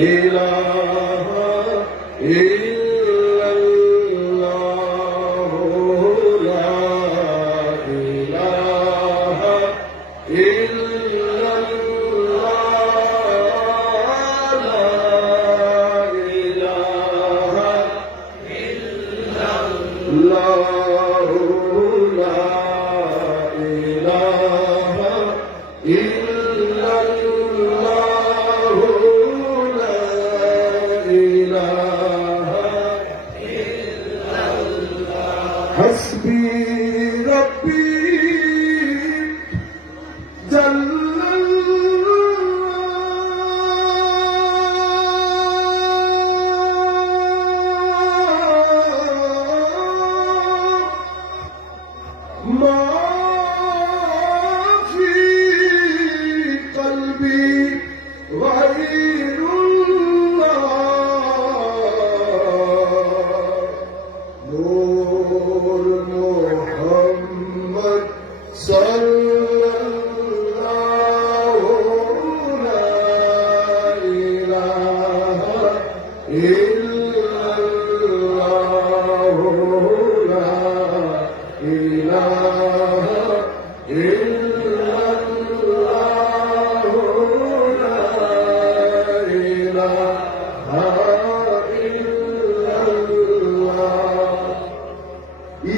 إله إلا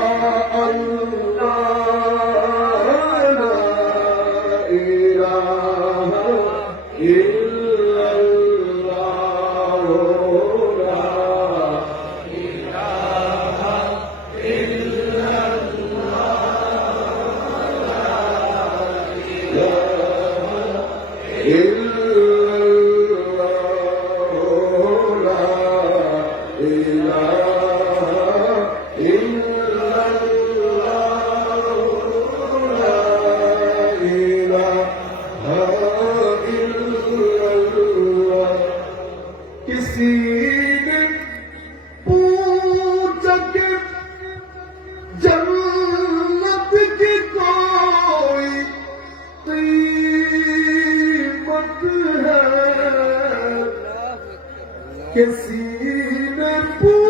¡Gracias! سینے پوچھ کے جنت کی کوئی قیمت ہے؟ کہ سینے پوچھ